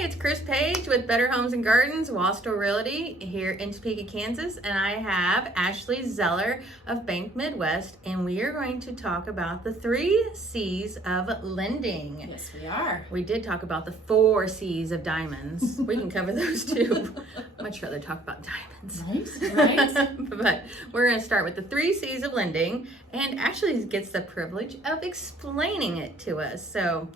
it's Chris Page with Better Homes and Gardens, Wastel Realty here in Topeka, Kansas, and I have Ashley Zeller of Bank Midwest, and we are going to talk about the 3 C's of lending. Yes, we are. We did talk about the 4 C's of diamonds. We can cover those too. Much rather talk about diamonds. Right. But we're going to start with the 3 C's of lending, and Ashley gets the privilege of explaining it to us. So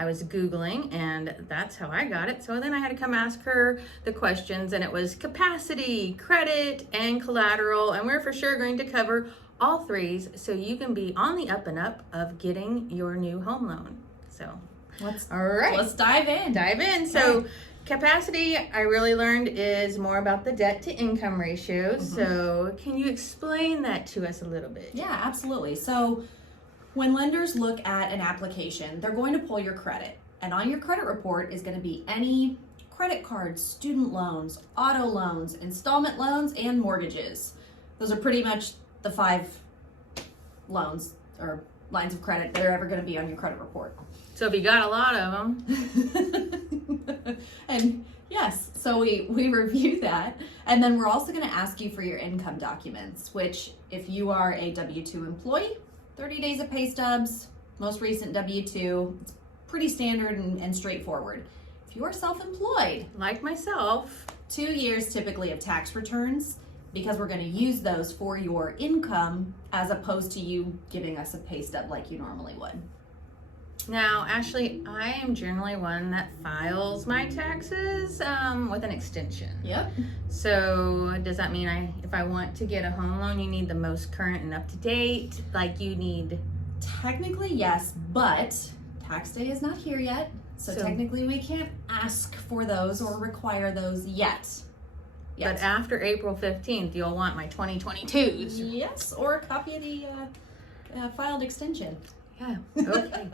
I was Googling, and that's how I got it. So then I had to come ask her the questions, and it was capacity, credit, and collateral. And we're for sure going to cover all 3s so you can be on the up and up of getting your new home loan. So, all right. Let's dive in. Dive in. So capacity, I really learned, is more about the debt to income ratio. Mm-hmm. So can you explain that to us a little bit? Yeah, absolutely. So when lenders look at an application, they're going to pull your credit. And on your credit report is going to be any credit cards, student loans, auto loans, installment loans, and mortgages. Those are pretty much the 5 loans or lines of credit that are ever going to be on your credit report. So if you got a lot of them. And yes, so we review that. And then we're also going to ask you for your income documents, which if you are a W-2 employee, 30 days of pay stubs, most recent W-2, it's pretty standard and straightforward. If you are self-employed, Like myself. 2 years typically of tax returns, because we're going to use those for your income as opposed to you giving us a pay stub like you normally would. Now, Ashley, I am generally one that files my taxes with an extension. Yep. So does that mean if I want to get a home loan, you need the most current and up to date? Like you need... Technically, yes, but tax day is not here yet. So technically we can't ask for those or require those yet. But after April 15th, you'll want my 2022s. Yes, or a copy of the filed extension. Yeah, okay.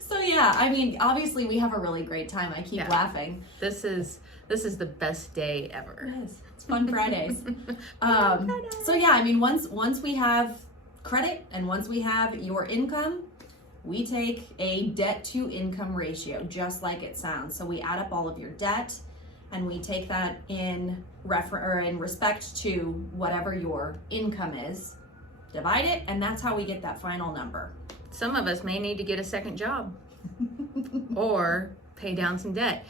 So yeah, I mean, obviously we have a really great time. I keep laughing. This is the best day ever. It is. It's fun Fridays. So yeah, I mean, once we have credit and once we have your income, we take a debt to income ratio, just like it sounds. So we add up all of your debt and we take that in respect to whatever your income is, divide it, and that's how we get that final number. Some of us may need to get a second job or pay down some debt,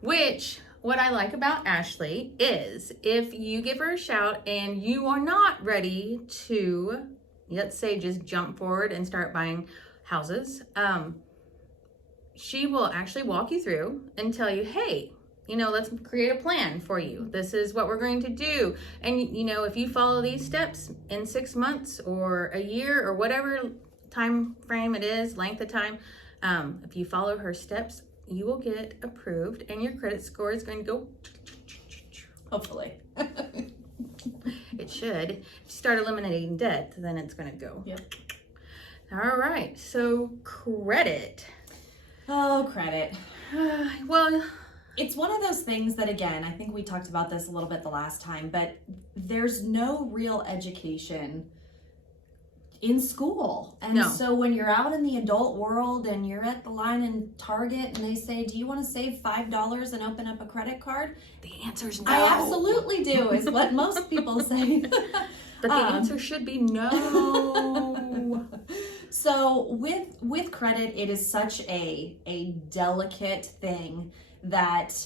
which what I like about Ashley is if you give her a shout and you are not ready to, let's say, just jump forward and start buying houses, she will actually walk you through and tell you, hey, let's create a plan for you. This is what we're going to do. And, if you follow these steps in 6 months or a year or whatever time frame it is, length of time, if you follow her steps, you will get approved and your credit score is going to go. Hopefully. It should. If you start eliminating debt, then it's going to go. Yep. All right. So credit. Oh, credit. Well, it's one of those things that, again, I think we talked about this a little bit the last time, but there's no real education in school. And so when you're out in the adult world and you're at the line in Target and they say, do you want to save $5 and open up a credit card? The answer is no. I absolutely do, is what most people say. But the answer should be no. So with credit, it is such a delicate thing that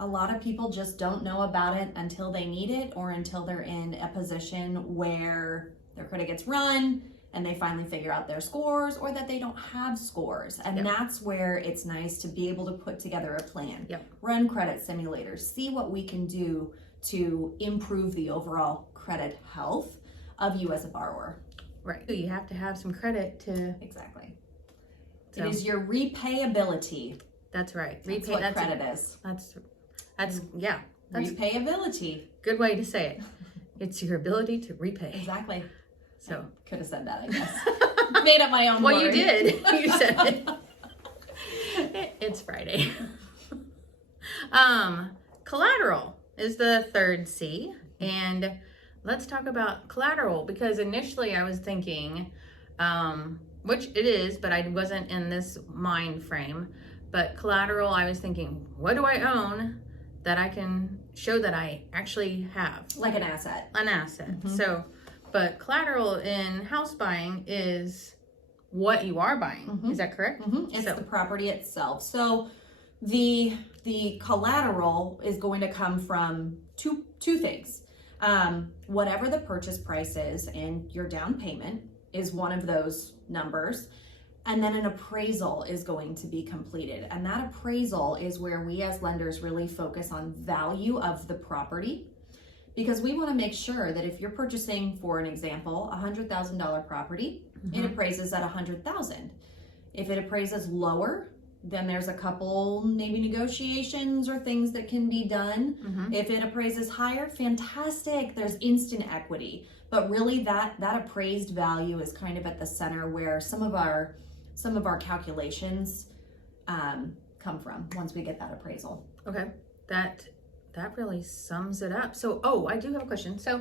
a lot of people just don't know about it until they need it or until they're in a position where their credit gets run and they finally figure out their scores or that they don't have scores. And that's where it's nice to be able to put together a plan, run credit simulators, see what we can do to improve the overall credit health of you as a borrower. Right. You have to have some credit to... Exactly. So. It is your repayability. That's right. That's what credit is. That's repayability. Good way to say it. It's your ability to repay. Exactly. So I could have said that, I guess. Made up my own word. Well, you did. You said it. It's Friday. Collateral is the 3rd C, and let's talk about collateral because initially I was thinking which it is, but I wasn't in this mind frame. But collateral, I was thinking, what do I own that I can show that I actually have? Like an asset. An asset. So, but collateral in house buying is what you are buying. Is that correct? It's the property itself. So the collateral is going to come from two things. Whatever the purchase price is and your down payment is one of those numbers. And then an appraisal is going to be completed. And that appraisal is where we as lenders really focus on value of the property, because we want to make sure that if you're purchasing, for an example, a $100,000 property, it appraises at $100,000. If it appraises lower, then there's a couple maybe negotiations or things that can be done. If it appraises higher, fantastic, there's instant equity. But really that appraised value is kind of at the center where some of our calculations come from once we get that appraisal. Okay, that really sums it up. So, I do have a question. So,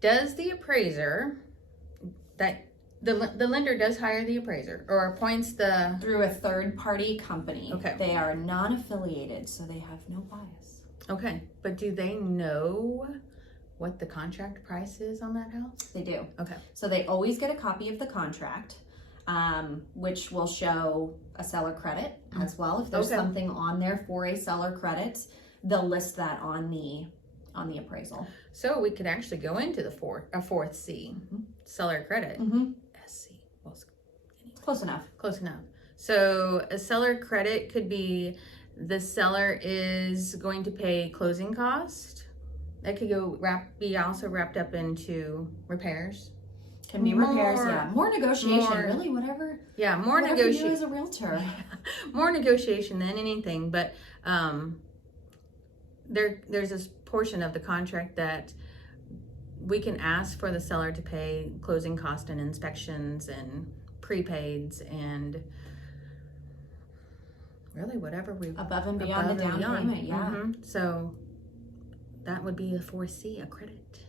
does the appraiser, that the lender does hire the appraiser or appoints the... Through a third-party company. Okay. They are non-affiliated, so they have no bias. Okay, but do they know what the contract price is on that house? They do. Okay. So they always get a copy of the contract, which will show a seller credit as well. If there's something on there for a seller credit, they'll list that on the appraisal. So we could actually go into the fourth C, seller credit. SC. Well, anyway. Close enough. Close enough. So a seller credit could be the seller is going to pay closing cost. That could be also wrapped up into repairs. Can be repairs, yeah. More negotiation, really, whatever. Yeah, more negotiation. You do as a realtor. More negotiation than anything, but there's this portion of the contract that we can ask for the seller to pay closing cost and inspections and prepaids and really whatever we above and beyond the down payment, yeah. So that would be a 4C, a credit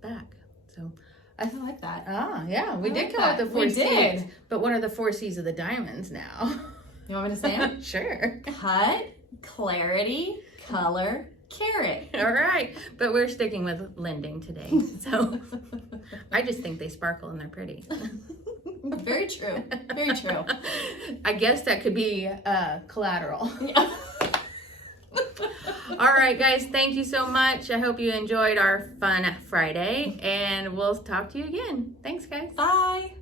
back. So I like that. Yeah, we did come up with the 4 C's. But what are the 4 C's of the diamonds now? You want me to say them? Sure. Cut, clarity, color, carrot. All right, but we're sticking with lending today. So I just think they sparkle and they're pretty. Very true. Very true. I guess that could be collateral. Yeah. All right, guys, thank you so much. I hope you enjoyed our fun Friday, and we'll talk to you again. Thanks, guys. Bye.